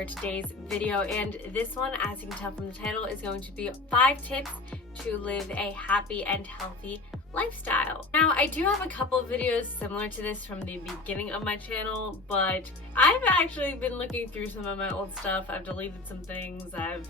for today's video, and this one, as you can tell from the title, is going to be 5 tips to live a happy and healthy lifestyle. Now, I do have a couple of videos similar to this from the beginning of my channel, but I've actually been looking through some of my old stuff. I've deleted some things, I've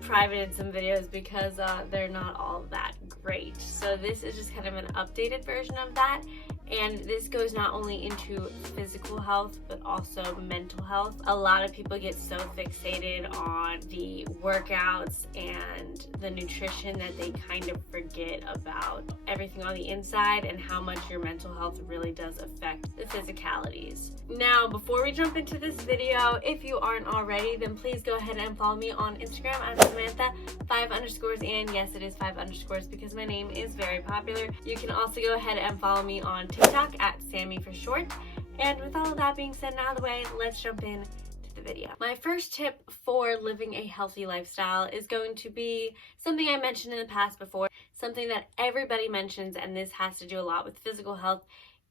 privated some videos because they're not all that great. So this is just kind of an updated version of that. And this goes not only into physical health, but also mental health. A lot of people get so fixated on the workouts and the nutrition that they kind of forget about everything on the inside and how much your mental health really does affect the physicalities. Now, before we jump into this video, if you aren't already, then please go ahead and follow me on Instagram at Samantha5_, and yes, it is 5_ because my name is very popular. You can also go ahead and follow me on TikTok at Sammy for short. And with all of that being said and out of the way, let's jump in to the video. My first tip for living a healthy lifestyle is going to be something I mentioned in the past before, something that everybody mentions, and this has to do a lot with physical health,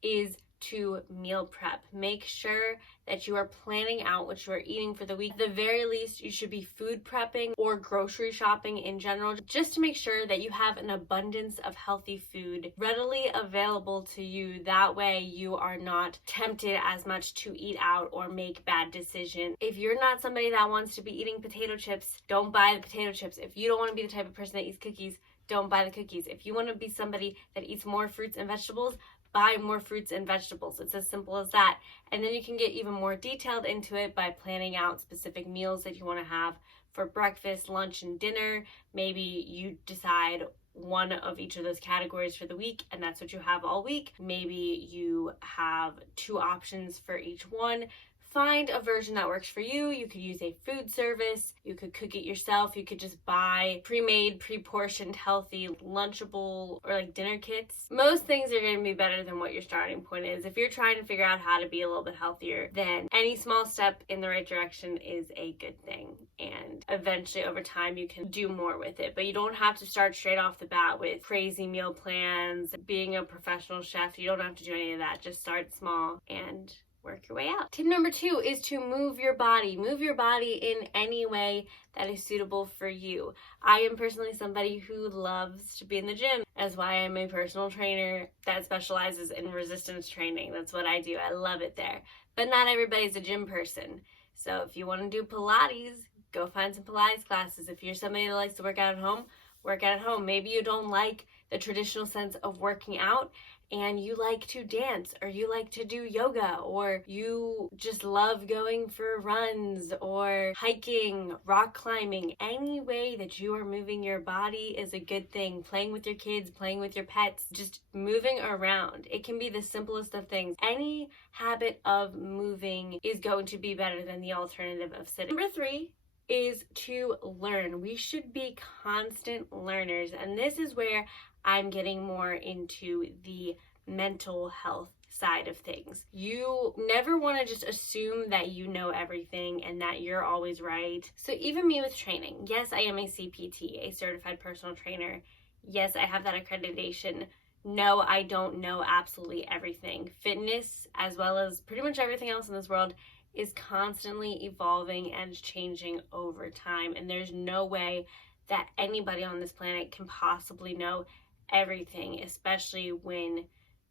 is to meal prep. Make sure that you are planning out what you are eating for the week. At the very least, you should be food prepping or grocery shopping in general, just to make sure that you have an abundance of healthy food readily available to you. That way you are not tempted as much to eat out or make bad decisions. If you're not somebody that wants to be eating potato chips, don't buy the potato chips. If you don't want to be the type of person that eats cookies, don't buy the cookies. If you want to be somebody that eats more fruits and vegetables, buy more fruits and vegetables. It's as simple as that. And then you can get even more detailed into it by planning out specific meals that you want to have for breakfast, lunch, and dinner. Maybe you decide one of each of those categories for the week, and that's what you have all week. Maybe you have 2 options for each one. Find a version that works for you. You could use a food service. You could cook it yourself. You could just buy pre-made, pre-portioned, healthy, lunchable, or like dinner kits. Most things are going to be better than what your starting point is. If you're trying to figure out how to be a little bit healthier, then any small step in the right direction is a good thing. And eventually over time you can do more with it. But you don't have to start straight off the bat with crazy meal plans, being a professional chef. You don't have to do any of that. Just start small and work your way out. Tip number 2 is to move your body. Move your body in any way that is suitable for you. I am personally somebody who loves to be in the gym. That's why I'm a personal trainer that specializes in resistance training. That's what I do. I love it there. But not everybody's a gym person. So if you want to do Pilates, go find some Pilates classes. If you're somebody that likes to work out at home, work out at home. Maybe you don't like the traditional sense of working out and you like to dance, or you like to do yoga, or you just love going for runs or hiking, rock climbing. Any way that you are moving your body is a good thing. Playing with your kids, playing with your pets, just moving around. It can be the simplest of things. Any habit of moving is going to be better than the alternative of sitting. Number 3 is to learn. We should be constant learners, and this is where I'm getting more into the mental health side of things. You never want to just assume that you know everything and that you're always right. So even me with training, yes, I am a CPT, a certified personal trainer. Yes, I have that accreditation. No, I don't know absolutely everything. Fitness, as well as pretty much everything else in this world, is constantly evolving and changing over time. And there's no way that anybody on this planet can possibly know everything, especially when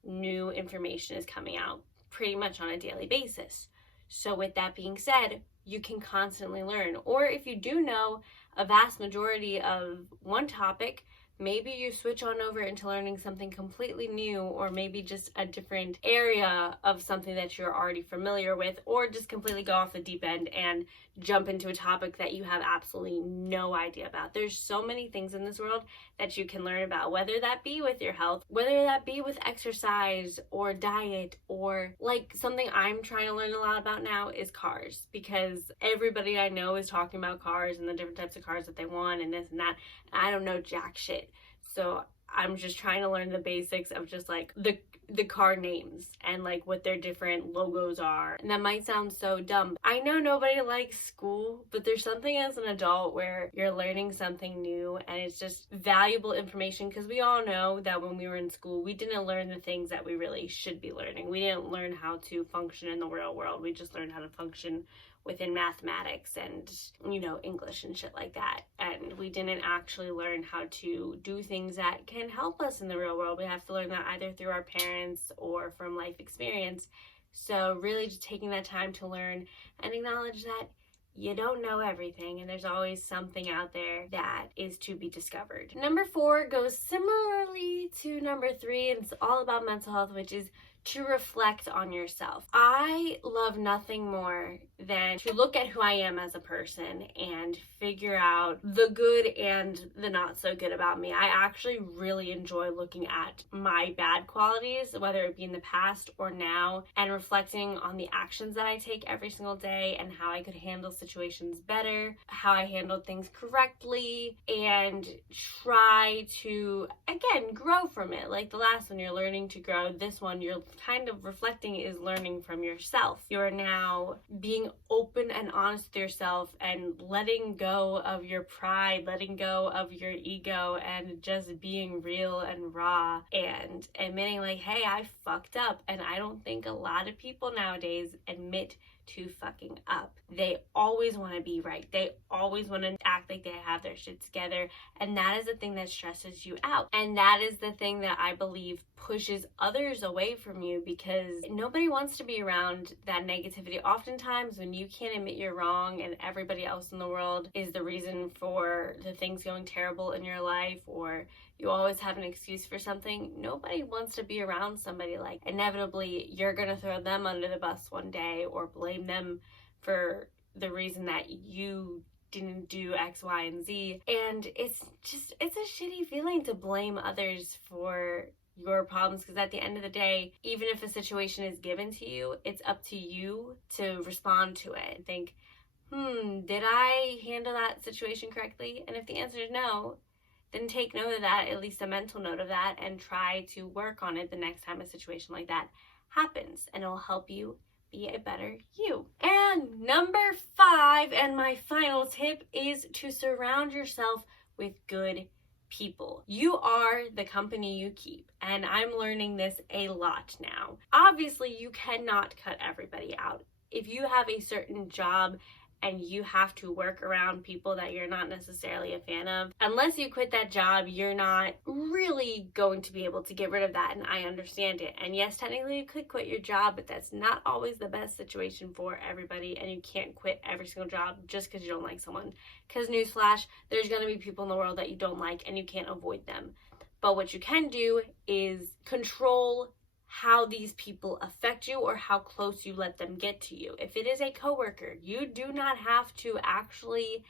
new information is coming out pretty much on a daily basis. So with that being said, you can constantly learn. Or if you do know a vast majority of one topic, maybe you switch on over into learning something completely new, or maybe just a different area of something that you're already familiar with, or just completely go off the deep end and jump into a topic that you have absolutely no idea about. There's so many things in this world that you can learn about, whether that be with your health, whether that be with exercise or diet, or like something I'm trying to learn a lot about now is cars, because everybody I know is talking about cars and the different types of cars that they want and this and that. I don't know jack shit. So I'm just trying to learn the basics of just like the car names and like what their different logos are. And that might sound so dumb. I know nobody likes school, but there's something as an adult where you're learning something new and it's just valuable information, because we all know that when we were in school, we didn't learn the things that we really should be learning. We didn't learn how to function in the real world. We just learned how to function within mathematics and, English and shit like that. And we didn't actually learn how to do things that can help us in the real world. We have to learn that either through our parents or from life experience. So really just taking that time to learn and acknowledge that you don't know everything and there's always something out there that is to be discovered. Number 4 goes similarly to number 3, and it's all about mental health, which is to reflect on yourself. I love nothing more than to look at who I am as a person and figure out the good and the not so good about me. I actually really enjoy looking at my bad qualities, whether it be in the past or now, and reflecting on the actions that I take every single day and how I could handle situations better, how I handled things correctly, and try to, again, grow from it. Like the last one, you're learning to grow. This one, you're kind of reflecting is learning from yourself. You're now being open and honest with yourself and letting go of your pride, letting go of your ego, and just being real and raw and admitting like, hey, I fucked up. And I don't think a lot of people nowadays admit to fucking up. They always want to be right. They always want to act like they have their shit together. And that is the thing that stresses you out. And that is the thing that I believe pushes others away from you, because nobody wants to be around that negativity. Oftentimes when you can't admit you're wrong and everybody else in the world is the reason for the things going terrible in your life, or you always have an excuse for something, nobody wants to be around somebody like. Inevitably, you're going to throw them under the bus one day or blame them for the reason that you didn't do X, Y, and Z. And it's a shitty feeling to blame others for your problems, because at the end of the day, even if a situation is given to you, it's up to you to respond to it and think, did I handle that situation correctly? And if the answer is no, then take note of that, at least a mental note of that, and try to work on it the next time a situation like that happens, and it'll help you be a better you. And number 5, and my final tip, is to surround yourself with good people. You are the company you keep, and I'm learning this a lot now. Obviously, you cannot cut everybody out. If you have a certain job and you have to work around people that you're not necessarily a fan of, unless you quit that job, you're not really going to be able to get rid of that, and I understand it. And yes, technically you could quit your job, but that's not always the best situation for everybody, and you can't quit every single job just because you don't like someone. Because newsflash, there's going to be people in the world that you don't like, and you can't avoid them. But what you can do is control how these people affect you or how close you let them get to you. If it is a coworker, you do not have to actually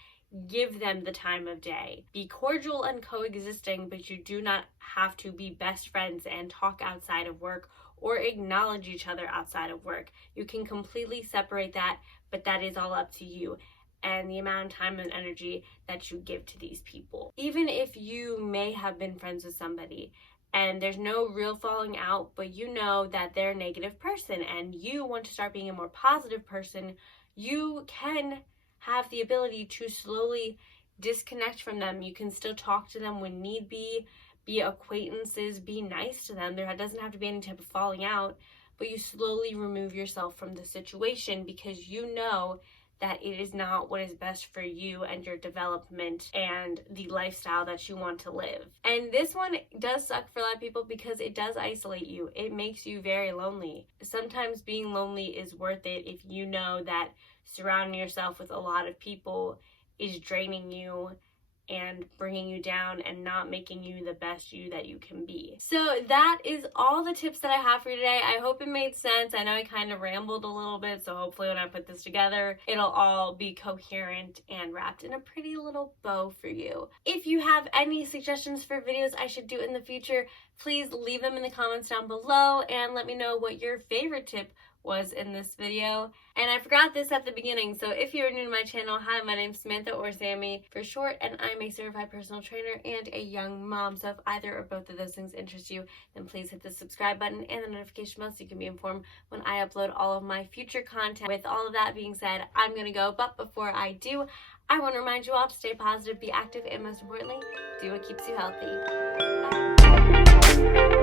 give them the time of day. Be cordial and coexisting, but you do not have to be best friends and talk outside of work or acknowledge each other outside of work. You can completely separate that, but that is all up to you and the amount of time and energy that you give to these people. Even if you may have been friends with somebody and there's no real falling out, but you know that they're a negative person and you want to start being a more positive person, you can have the ability to slowly disconnect from them. You can still talk to them when need be acquaintances, be nice to them. There doesn't have to be any type of falling out, but you slowly remove yourself from the situation because you know that it is not what is best for you and your development and the lifestyle that you want to live. And this one does suck for a lot of people because it does isolate you. It makes you very lonely. Sometimes being lonely is worth it if you know that surrounding yourself with a lot of people is draining you and bringing you down and not making you the best you that you can be. So that is all the tips that I have for you today. I hope it made sense. I know I kind of rambled a little bit, so hopefully when I put this together, it'll all be coherent and wrapped in a pretty little bow for you. If you have any suggestions for videos I should do in the future, please leave them in the comments down below and let me know what your favorite tip was in this video. And I forgot this at the beginning, so if you're new to my channel, hi, my name's Samantha, or Sammy for short, and I'm a certified personal trainer and a young mom. So if either or both of those things interest you, then please hit the subscribe button and the notification bell so you can be informed when I upload all of my future content. With all of that being said, I'm gonna go, but before I do, I want to remind you all to stay positive, be active, and most importantly, do what keeps you healthy. Bye.